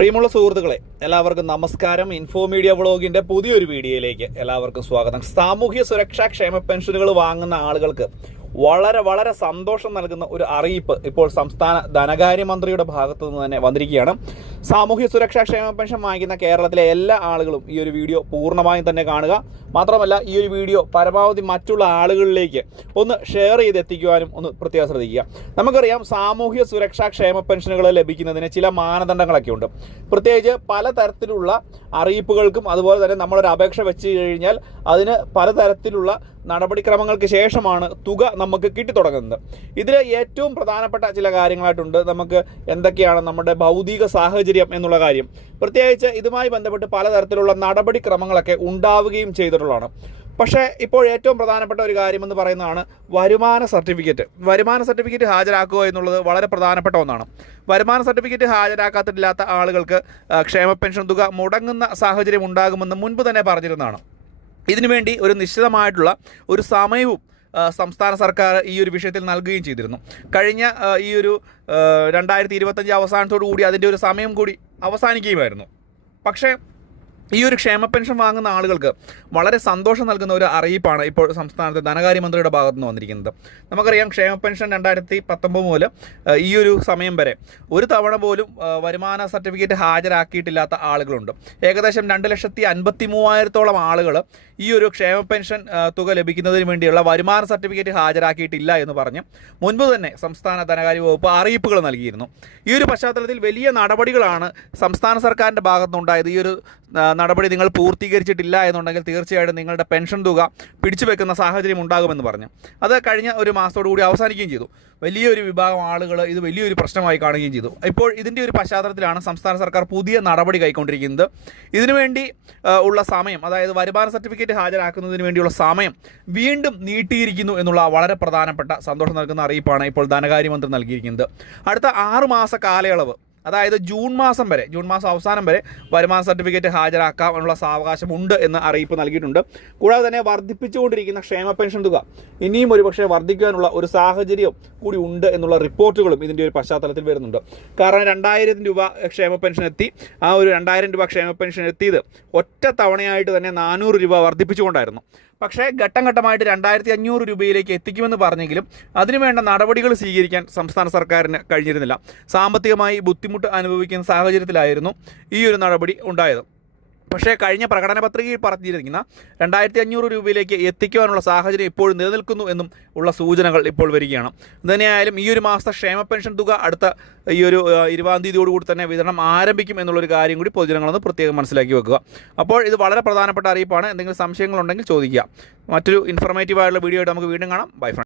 പ്രിയമുള്ള സുഹൃത്തുക്കളെ, എല്ലാവർക്കും നമസ്കാരം. ഇൻഫോ മീഡിയ വ്ളോഗിന്റെ പുതിയൊരു വീഡിയോയിലേക്ക് എല്ലാവർക്കും സ്വാഗതം. സാമൂഹ്യ സുരക്ഷാ ക്ഷേമ പെൻഷനുകൾ വാങ്ങുന്ന ആളുകൾക്ക് വളരെ സന്തോഷം നൽകുന്ന ഒരു അറിയിപ്പ് ഇപ്പോൾ സംസ്ഥാന ധനകാര്യമന്ത്രിയുടെ ഭാഗത്തു നിന്ന് തന്നെ വന്നിരിക്കുകയാണ്. സാമൂഹ്യ സുരക്ഷാ ക്ഷേമ പെൻഷൻ വാങ്ങിക്കുന്ന കേരളത്തിലെ എല്ലാ ആളുകളും ഈ ഒരു വീഡിയോ പൂർണ്ണമായും തന്നെ കാണുക. മാത്രമല്ല, ഈ ഒരു വീഡിയോ പരമാവധി മറ്റുള്ള ആളുകളിലേക്ക് ഒന്ന് ഷെയർ ചെയ്തെത്തിക്കുവാനും ഒന്ന് പ്രത്യേകം ശ്രദ്ധിക്കുക. നമുക്കറിയാം, സാമൂഹ്യ സുരക്ഷാ ക്ഷേമ പെൻഷനുകൾ ലഭിക്കുന്നതിന് ചില മാനദണ്ഡങ്ങളൊക്കെ ഉണ്ട്. പ്രത്യേകിച്ച് പലതരത്തിലുള്ള അറിയിപ്പുകൾക്കും അതുപോലെ തന്നെ നമ്മളൊരു അപേക്ഷ വെച്ച് കഴിഞ്ഞാൽ അതിന് പലതരത്തിലുള്ള നടപടിക്രമങ്ങൾക്ക് ശേഷമാണ് തുക നമുക്ക് കിട്ടിത്തുടങ്ങുന്നത്. ഇതിൽ ഏറ്റവും പ്രധാനപ്പെട്ട ചില കാര്യങ്ങളായിട്ടുണ്ട്. നമുക്ക് എന്തൊക്കെയാണ് നമ്മുടെ ഭൗതിക സാഹചര്യം എന്നുള്ള കാര്യം, പ്രത്യേകിച്ച് ഇതുമായി ബന്ധപ്പെട്ട് പലതരത്തിലുള്ള നടപടിക്രമങ്ങളൊക്കെ ഉണ്ടാവുകയും ചെയ്തിട്ടുള്ളതാണ്. പക്ഷേ ഇപ്പോൾ ഏറ്റവും പ്രധാനപ്പെട്ട ഒരു കാര്യമെന്ന് പറയുന്നതാണ് വരുമാന സർട്ടിഫിക്കറ്റ് ഹാജരാക്കുക എന്നുള്ളത് വളരെ പ്രധാനപ്പെട്ട ഒന്നാണ്. വരുമാന സർട്ടിഫിക്കറ്റ് ഹാജരാക്കാത്തില്ലാത്ത ആളുകൾക്ക് ക്ഷേമ പെൻഷൻ തുക മുടങ്ങുന്ന സാഹചര്യം ഉണ്ടാകുമെന്ന് മുൻപ് തന്നെ പറഞ്ഞിരുന്നതാണ്. ഇതിനുവേണ്ടി ഒരു നിശ്ചിതമായിട്ടുള്ള ഒരു സമയവും സംസ്ഥാന സർക്കാർ ഈ ഒരു വിഷയത്തിൽ നൽകുകയും ചെയ്തിരുന്നു. കഴിഞ്ഞ ഈ ഒരു 2025 അവസാനത്തോടു കൂടി അതിൻ്റെ ഒരു സമയം കൂടി അവസാനിക്കുകയുമായിരുന്നു. പക്ഷേ ഈ ഒരു ക്ഷേമ പെൻഷൻ വാങ്ങുന്ന ആളുകൾക്ക് വളരെ സന്തോഷം നൽകുന്ന ഒരു അറിയിപ്പാണ് ഇപ്പോൾ സംസ്ഥാനത്തെ ധനകാര്യമന്ത്രിയുടെ ഭാഗത്തു നിന്ന് വന്നിരിക്കുന്നത്. നമുക്കറിയാം, ക്ഷേമ പെൻഷൻ 2019 മുതൽ ഈ ഒരു സമയം വരെ ഒരു തവണ പോലും വരുമാന സർട്ടിഫിക്കറ്റ് ഹാജരാക്കിയിട്ടില്ലാത്ത ആളുകളുണ്ട്. ഏകദേശം 2,53,000-ഓളം ആളുകൾ ഈ ഒരു ക്ഷേമ പെൻഷൻ തുക ലഭിക്കുന്നതിന് വേണ്ടിയുള്ള വരുമാന സർട്ടിഫിക്കറ്റ് ഹാജരാക്കിയിട്ടില്ല എന്ന് പറഞ്ഞ് മുൻപ് തന്നെ സംസ്ഥാന ധനകാര്യ വകുപ്പ് അറിയിപ്പുകൾ നൽകിയിരുന്നു. ഈ ഒരു പശ്ചാത്തലത്തിൽ വലിയ നടപടികളാണ് സംസ്ഥാന സർക്കാരിൻ്റെ ഭാഗത്തുനിന്നുണ്ടായത്. ഈ ഒരു നടപടി നിങ്ങൾ പൂർത്തീകരിച്ചിട്ടില്ല എന്നുണ്ടെങ്കിൽ തീർച്ചയായിട്ടും നിങ്ങളുടെ പെൻഷൻ തുക പിടിച്ചു വെക്കുന്ന സാഹചര്യം ഉണ്ടാകുമെന്ന് പറഞ്ഞു. അത് കഴിഞ്ഞ ഒരു മാസത്തോടുകൂടി അവസാനിക്കുകയും ചെയ്തു. വലിയൊരു വിഭാഗം ആളുകൾ ഇത് വലിയൊരു പ്രശ്നമായി കാണുകയും ചെയ്തു. ഇപ്പോൾ ഇതിൻ്റെ ഒരു പശ്ചാത്തലത്തിലാണ് സംസ്ഥാന സർക്കാർ പുതിയ നടപടി കൈക്കൊണ്ടിരിക്കുന്നത്. ഇതിനുവേണ്ടി ഉള്ള സമയം, അതായത് വരുമാന സർട്ടിഫിക്കറ്റ് ഹാജരാക്കുന്നതിന് വേണ്ടിയുള്ള സമയം വീണ്ടും നീട്ടിയിരിക്കുന്നു എന്നുള്ള വളരെ പ്രധാനപ്പെട്ട സന്തോഷം നൽകുന്ന അറിയിപ്പാണ് ഇപ്പോൾ ധനകാര്യമന്ത്രി നൽകിയിരിക്കുന്നത്. അടുത്ത 6 മാസ കാലയളവ്, അതായത് ജൂൺ മാസം അവസാനം വരെ വരുമാന സർട്ടിഫിക്കറ്റ് ഹാജരാക്കാനുള്ള സാവകാശമുണ്ട് എന്ന് അറിയിപ്പ് നൽകിയിട്ടുണ്ട്. കൂടാതെ തന്നെ വർദ്ധിപ്പിച്ചുകൊണ്ടിരിക്കുന്ന ക്ഷേമ പെൻഷൻ തുക ഇനിയും ഒരുപക്ഷെ വർദ്ധിക്കാനുള്ള ഒരു സാഹചര്യം കൂടി ഉണ്ട് എന്നുള്ള റിപ്പോർട്ടുകളും ഇതിൻ്റെ ഒരു പശ്ചാത്തലത്തിൽ വരുന്നുണ്ട്. കാരണം 2,000 രൂപ ക്ഷേമ പെൻഷൻ എത്തി. ആ ഒരു 2,000 രൂപ ക്ഷേമ പെൻഷൻ എത്തിയത് ഒറ്റ തവണയായിട്ട് തന്നെ 400 രൂപ വർദ്ധിപ്പിച്ചുകൊണ്ടായിരുന്നു. പക്ഷേ ഘട്ടം ഘട്ടമായിട്ട് 2,500 രൂപയിലേക്ക് എത്തിക്കുമെന്ന് പറഞ്ഞെങ്കിലും അതിനുവേണ്ട നടപടികൾ സ്വീകരിക്കാൻ സംസ്ഥാന സർക്കാരിന് കഴിഞ്ഞിരുന്നില്ല. സാമ്പത്തികമായി ബുദ്ധിമുട്ട് അനുഭവിക്കുന്ന സാഹചര്യത്തിലായിരുന്നു ഈ ഒരു നടപടി ഉണ്ടായത്. പക്ഷേ കഴിഞ്ഞ പ്രകടന പത്രികയിൽ പറഞ്ഞിരിക്കുന്ന 2,500 രൂപയിലേക്ക് എത്തിക്കുവാനുള്ള സാഹചര്യം ഇപ്പോഴും നിലനിൽക്കുന്നു എന്നും ഉള്ള സൂചനകൾ ഇപ്പോൾ വരികയാണ്. തന്നെയായാലും ഈ ഒരു മാസത്തെ ക്ഷേമ പെൻഷൻ തുക അടുത്ത ഈ ഒരു 20-ാം തീയതിയോടുകൂടി തന്നെ വിതരണം ആരംഭിക്കും എന്നുള്ളൊരു കാര്യം കൂടി പൊതുജനങ്ങളൊന്ന് പ്രത്യേകം മനസ്സിലാക്കി വെക്കുക. അപ്പോൾ ഇത് വളരെ പ്രധാനപ്പെട്ട അറിയിപ്പാണ്. എന്തെങ്കിലും സംശയങ്ങളുണ്ടെങ്കിൽ ചോദിക്കുക. മറ്റൊരു ഇൻഫോർമേറ്റീവായുള്ള വീഡിയോ ആയിട്ട് നമുക്ക് വീണ്ടും കാണാം. Bye friends.